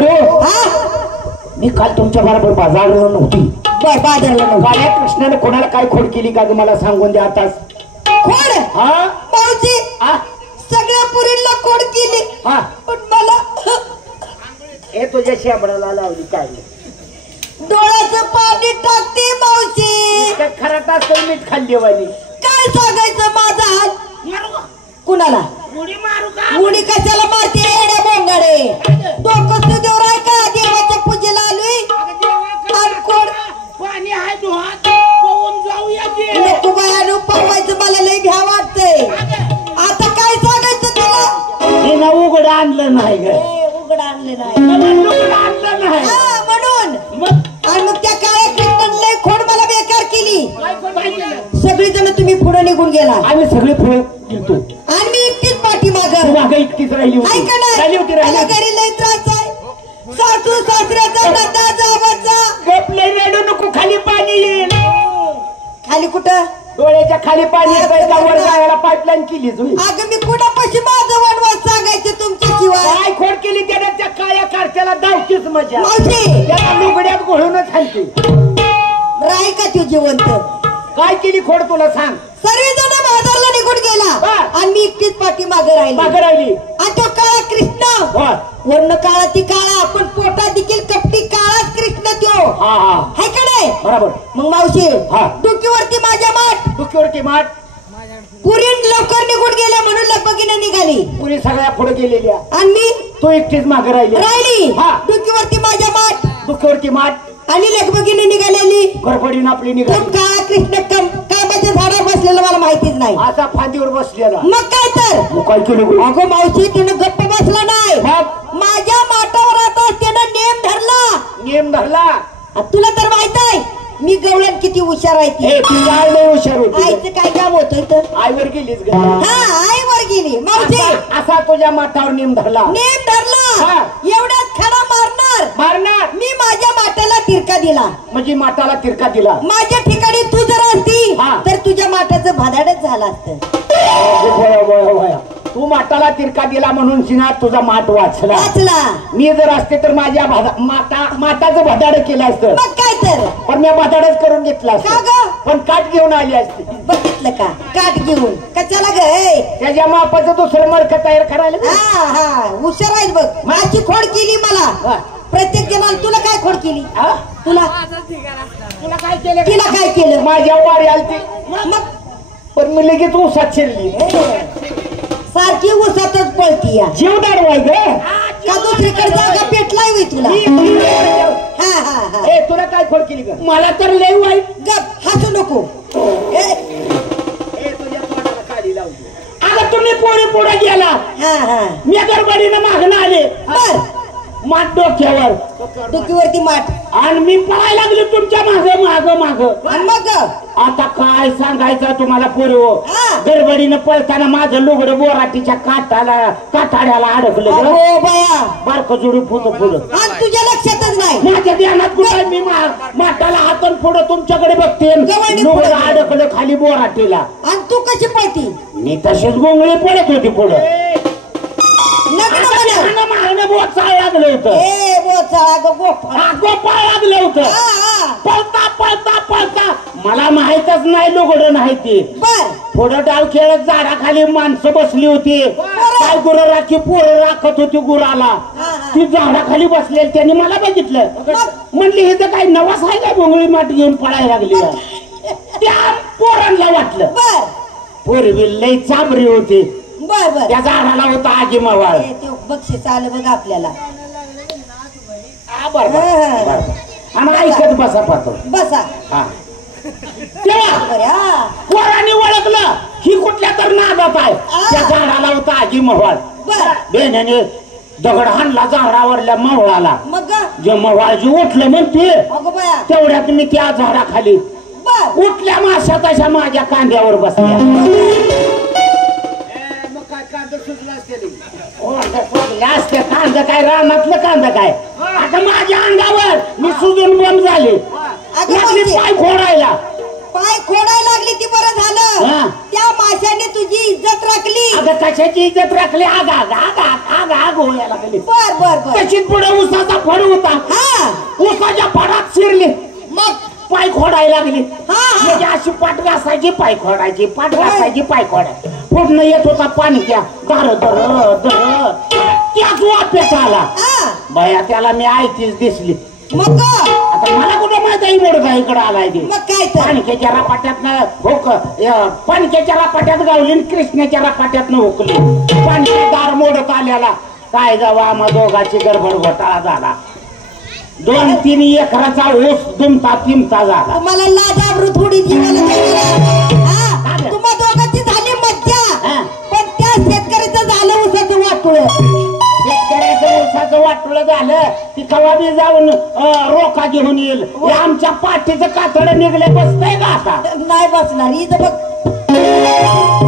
बरोबर हा मी काल तुमच्या बरोबर बाजारला नव्हती. बाजारला नव्हती. काळ्या कृष्णाने कोणाला काय खोड केली का मला सांगून द्या आताच. खोड हा भाऊजी हा सगळ्या पुरीला खोड केली हा पण मला हे तुझ्या शेंबडाला लावली काय डोळ्याचं पाणी टाकते मावशी. खरा तास मीठ खाल्ली वाली. काय सांगायचं माझा हात कुणाला उडी कशाला मारते एड्या बोंगाडे. डोकं तुझ्यावर आहे का देवाच्या पूजेला आलोय. पाणी आहे डोहात पळून जाऊया की नको बायानो पवायचं मला लई भ्या वाटतंय. आता काय सांगायचं तुला. हे ना उघड आणलं नाही ग. उघड आणले नाही उघड आणलं नाही हा, म्हणून मग आणि मग त्या काळ्या कृष्णाने लई खोड मला बेकार केली. काय केलं सगळी जण तुम्ही पुढे निघून गेला आम्ही सगळे पुढे गेलतो. आणि मी एकटीच पाठीमाग. तू मागे एकटीच राहिली होती. ऐका ना राहिली होती मला राहिली घरी लई त्रास आहे. सासू सासऱ्याचा नंदा जावाचा. गपले रेडू नको खाली पाणी येईल. खाली कुठं डोळ्याच्या खाली पाणी येतं. वर जायला पाईपलाईन केली तुम्ही. अगं मी कुणापाशी माझं वनवास सांगायचं तुमच्या शिवाय. काय खोड केली त्याने त्या काळ्या कारच्याला धावतीच मजा. मावशी त्याला लुगड्यात घोळूनच हाणते. राहील का तू जिवंत. काय केली खोड तुला सांग. सर्वजण बाजारला निघून गेला बर. आणि मी एकटीच पाठीमागे राहिली. मागे राहिली. आणि तो काळा कृष्ण बर. वर्ण काळा ती काळा पण पोटात देखील कपटी काळाच कृष्ण तो हा हा हाय का नाही. बरोबर. मग मावशी हा. डोकीवरती माझ्या माठ डोक्यावरती माठ. पुरी लवकर निघून गेल्या म्हणून लगबगीने निघाली पुरी सगळ्या पुढे गेलेल्या. आणि मी तू एकटीच मागे राहिली. राहिली. हा. डोकीवरती माझ्या माठ डोक्यावरती माठ. आणि लगबगीने निघालेली. गडबडीनं आपली तो निघाली. काळा कृष्ण कामाच्या झाडावर बसलेला मला माहितीच नाही. असा फांदीवर बसलेला. मग काय तर तू काय केलं. अगो मावशी त्यानं गप्प बसला नाही. मग माझ्या माटावर आता त्यानं नेम धरला. नियम धरला. आ, तुला तर माहित आहे मी गवळण किती हुशार आहे ती. हे तुझी आई लय हुशार होती. आईचं काय काम होतंय तर. आईवर गेलीच ग. हा आई वर गेली मावशी. असा तुझ्या माथावर नियम धरला. नेम धरला. हा. एवढ्यात खडा मारणार. मारणार. मी माझ्या माटाला तिरका दिला. म्हणजे माताला तिरका दिला. माझ्या ठिकाणी तू जर असती हा. तर तुझ्या माटाचं भादाडच झालं असतं. वया, वया, वया. तू माताला तिरका दिला म्हणून सिना तुझा माठ वाचला. वाचला. मी जर असते तर माझ्या माताचं भदाड केलं असतं. मग काय तर. पण मी भदाडच करून घेतला का असतं. ग पण काठ घेऊन आली असते. बघितलं का काट घेऊन कशाला ग हे? त्याच्या मापाचं दुसरं मडकं तयार करायला. हा हा हुशार आहेस बघ. माझी खोड केली मला. हा. प्रत्येक जणाला तुला काय खोड केली. हा? तुला तुला काय केलं तिला काय केलं. माझ्या वारी आलती. मग पण मी लगेच ऊसात शिरली. सारखी उसातच पळती या. जीव दाडवाय ग. का दुसरीकडे जागा पेटलाय होय तुला. हा हा हा ए तुला काय खोड केली ग. मला तर लय वाईट. गप हसू नको. ए तुझ्या तोंडाला काडी लावली. अगं तुम्ही पोरी पुढे गेला. हा हा मी गडबडीनं मागणं आले. बर माठ डोक्यावर डोकीवरती माठ आणि मी पळायला लागले तुमच्या माग माग माग. आणि मग आता काय सांगायचं तुम्हाला पोरीओ. हा. गडबडीनं पळताना माझं लुगडं बोराटीच्या काठाड्याला अडकलं ग. अगो बया. बारक जोडू पुढं पुढं. आणि तुझ्या लक्षातच नाही. माझ्या ध्यानात कुठं मी माठाला हातून पुढं तुमच्याकडे बघते. गवंडी लुगडं पुढं. अडकलं खाली बोराटीला. आणि तू कशी पळती. मी तशीच गोंगळी पडत होती पुढं. लग्न म्हणा. मागणं बोट चाळ लागलं होतं. ए बोचाळा ग गोफा. गोपाळ लागलं होतं. हा हा पळता पळता पळता मला माहितच नाही लुगडं नाही ते. बर पुढं डाव खेळत झाडाखाली माणसं बसली होती. काय गुरं राखी पोरं राखत होती गुराला. हा, हा. ती झाडाखाली बसलेली त्यांनी मला बघितलं. म्हणली हे तर काही नवास आहे का गोंगळी माठ घेऊन पळायला लागली. त्या पोरांना वाटलं बर पोरवी लई चाबरी होती. बर बर त्या झाडाला होता आगी मवाळ. ते बक्षीस आलं बघ आपल्याला. आणि ऐकत बसा पाहतो. बसा हा तेव्हा बर हा पोरांनी ओळखलं ही कुठल्या तर नादात आहे. त्या झाडाला होता आगी मवाळ. बर बेण्याने दगड हाणला झाडावरल्या मवळाला. मग जे मवाळजी उठलं म्हणते अगो बया. तेवढ्यात मी त्या झाडाखाली बर उठल्या माश्या तशा माझ्या कांद्यावर बसल्या. मग काय कांदा सुचला असते असते कांदा काय रानातलं कांदा काय. आता माझ्या अंगावर मी सुजून बंद झाले. अगं लागली मावशी. पाय खोडायला. पाय खोडायला लागली ती बरं हा. झालं त्या माशाने तुझी इज्जत राखली अगं कशाची इज्जत राखली आग आग आग आग आग आग होया लागली बर बर बर तशीच पुढे उसाचा फड होता हा उसाच्या फडात शिरली मग पाय खोडायला लागली हा, हा. म्हणजे अशी पाठ घासायची पाय खोडायची पाठ घासायची पाय खोडायची पूर्ण येत होता पाणी त्या दर दर दर त्याच वाप्यात आला हा बया त्याला मी आयतीच दिसली मग आता मला कुठं माहित आहे मोडगा इकडं आलाय ते मग काय तर पाणक्याच्या रापाट्यात पाणक्याच्या रापाट्यात गावली आणि कृष्णाच्या रापाट्यात हुकली पाणक्या दार मोडत आल्याला काय जावं आम्हा दोघाची गडबड घोटाळा झाला 2-3 एकराचा ऊस दुमता तिमता झाला तुम्हाला लाज आबरू थोडी जीवाला काय हा झालं. तुम्हा दोघांची झाली मज्जा हा. पण त्या शेतकऱ्याचं झालं उसाचं वाटुळ शेतकऱ्याचं ऊसाचं वाटुळ झालं ती कवा बी जाऊन रोखा घेऊन येईल हे आमच्या पाठीचं कातड निघले बसतंय का आता नाही बसणार इथं बघ